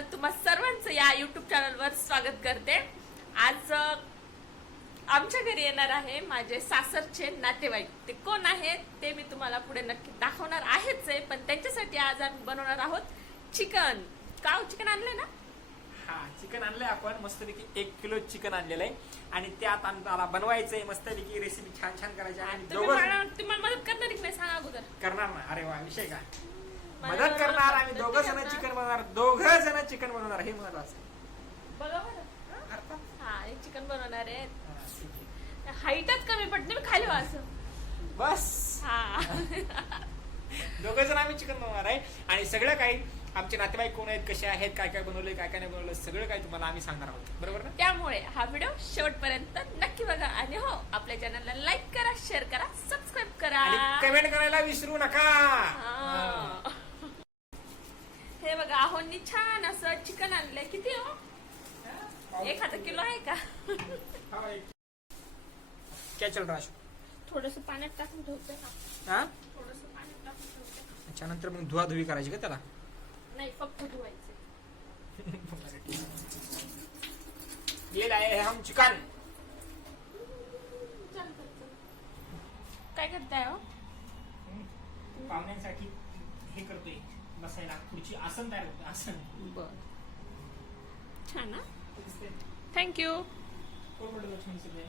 तर तुम्हा सर्वांचं या युट्यूब चॅनलवर स्वागत करते. आज आमच्या घरी येणार आहे माझे सासरचे नातेवाईक. ते कोण आहेत ते मी तुम्हाला पुढे नक्की दाखवणार आहेच आहे, पण त्यांच्यासाठी आज आम्ही बनवणार आहोत चिकन. चिकन आणलंय ना? हा, चिकन आणलंय आपण मस्तपैकी 1 किलो चिकन आणलेलं आहे आणि ते आता आम्हाला बनवायचंय. मस्तपैकी रेसिपी छान छान करायची आणि तुम्हाला मदत करणार की नाही सांगा अगोदर. करणार ना. अरे वा, विषय काय, मदत करणार. आम्ही दोघं जण चिकन बनवणार हे महत्वाचं आहे. बरोबर. हा, एक चिकन बनवणार आहे. हाईटच कमी पडते मी खाली असं बस. हा. दोघं जण आम्ही चिकन बनवणार आहे आणि सगळं काही आमचे नातेवाईक कोण आहेत, कसे आहेत, काय काय बनवले, काय काय नाही बनवलं, सगळं काही तुम्हाला आम्ही सांगणार आहोत. बरोबर ना? त्यामुळे हा व्हिडिओ शेवटपर्यंत नक्की बघा आणि हो, आपल्या चॅनलला लाईक करा, शेअर करा, सबस्क्राईब करा आणि कमेंट करायला विसरू नका. हे बघा, आहोंनी छान असं चिकन आणलंय. किती हो? 1 किलो आहे का? काय चल रहा है? थोडस पाण्यात टाकून ठेवते ना. हाँ, थोडस पाण्यात टाकून ठेवते. अच्छा. नंतर मग धुवाधुवी करायची का त्याला? नाही, फक्त धुवायचे. ये लाए हैं हम चिकन. काय करताय हो? पाहुण्यांसाठी हे करतोय, बसायला खुर्ची, आसन तयार होतं. आसन. बर, छान ना. थँक्यू. कोण म्हणलं लक्ष्मी सगळे?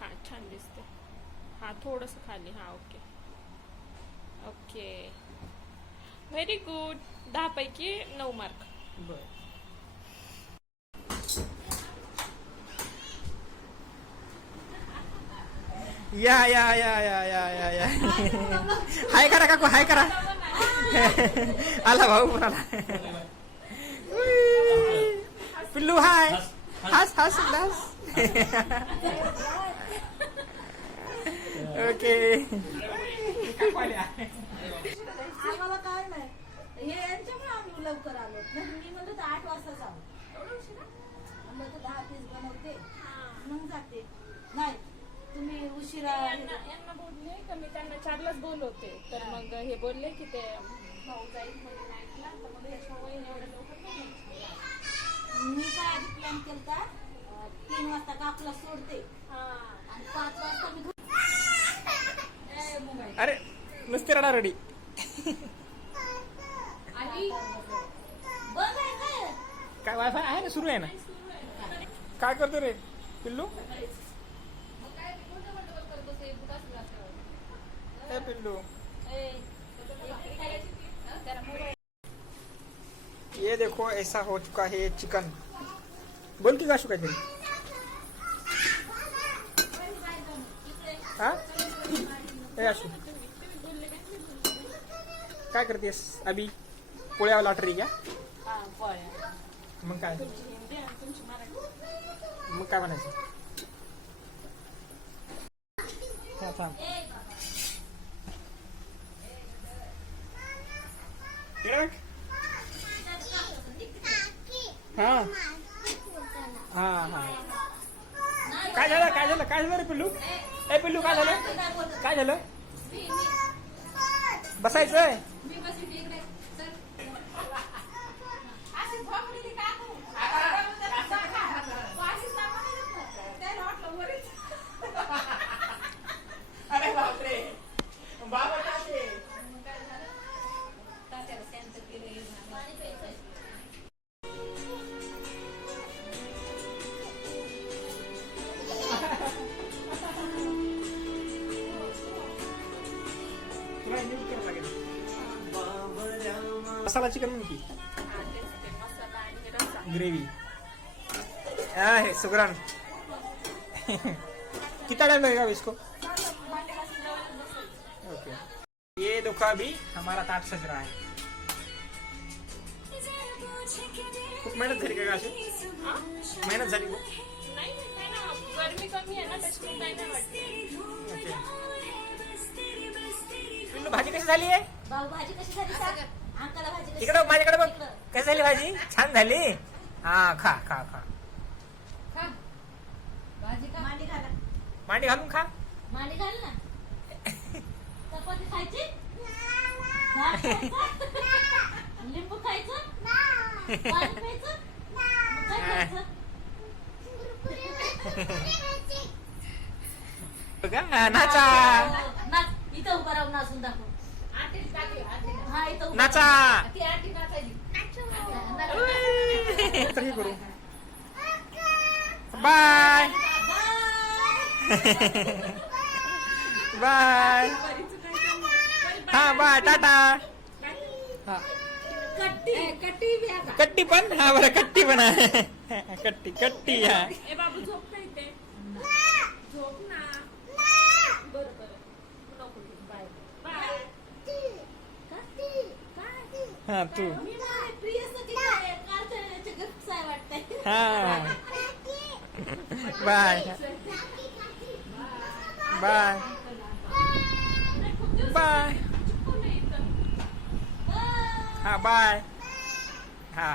हा, छान दिसते. हा, थोडस खाली. हा, ओके ओके, व्हेरी गुड. 10 पैकी 9 मार्क. बर. या या या या या या या हाय करा काकू, हाय करा. आला भाऊ पण आला. पिल्लू हाय. हस हस हस. ओके. आम्हाला काय नाही, हे यांच्यामुळे आम्ही लवकर आलो. मी म्हणलं तर 8 वाजता जाऊ. म्हणलं तर 10 पीस बनवते मग जाते. नाही, तुम्ही उशिरा. यांना बोलले का मी त्यांना 4लाच बोलवते, तर मग हे बोलले की ते भाऊ जाईल म्हणून ऐकला, तर मग त्याच्यामुळे एवढं लवकर नाही. मी काय आधी प्लॅन केलता, 3 वाजता काकूला सोडते आणि 5 वाजता मी अरे नुसते रडा रडी. बंद आहे काय? काय वायफाय आहे ना, सुरू आहे ना. काय करतो रे पिल्लू? ए पिल्लू, ये देखो ऐसा हो चुका है चिकन. बोल की गाशू काहीतरी. हा, ए आशू, काय करतेस अभी? पोळ्या लॉटरी क्या? मग काय, मग काय म्हणायचं? हा, थांब. हा हा हा. काय झालं, काय झालं, काय झालं रे पिल्लू? ए पिल्लू, काय झालं, काय झालं? बसायचंय. अरे बापरे, बाबा काय मसाला चिकन की ग्रेवी है सुगरान. कितना टाइम लगेगा इसको? ओके. ये देखो अभी हमारा ताट सज रहा है. खूप मेहनत झाली का अशी? मेहनत झाली खूप. गरमी कमी आहे ना, त्याच्यामुळे काही नाही वाटत. ओके. पिल्लू, भाजी कशी झाली आहे? भाजी कशी झाली सांग. अंकाला भाजी कशी इकडं माझ्याकडे बघ. कशी झाली भाजी? छान झाली. हा, खा खा खा. भाजी का? मांडी घाला. मांडी घालून खा. मांडी घाल ना. चपाती खायची? लिंबू खायचं? पाणी प्यायचं? मग काय खायचं? बघा, नाचा नाच. इथं उभं राहून नाचून दाखव. हा, इथं उभं नाचा. राहून. तर हे करू बाय बाय हा बाय टाटा हा कट्टी पण हा बरं कट्टी पण आहे कट्टी कट्टी हा ए बाबू झोप नाही ते झोप ना बरं बरं नको बाय बाय हा तू मी म्हणाले, प्रियसचं किती आहे? कारच्या याचे gifts आहे वाटतंय. हा बाय बाय बाय हा बाय हा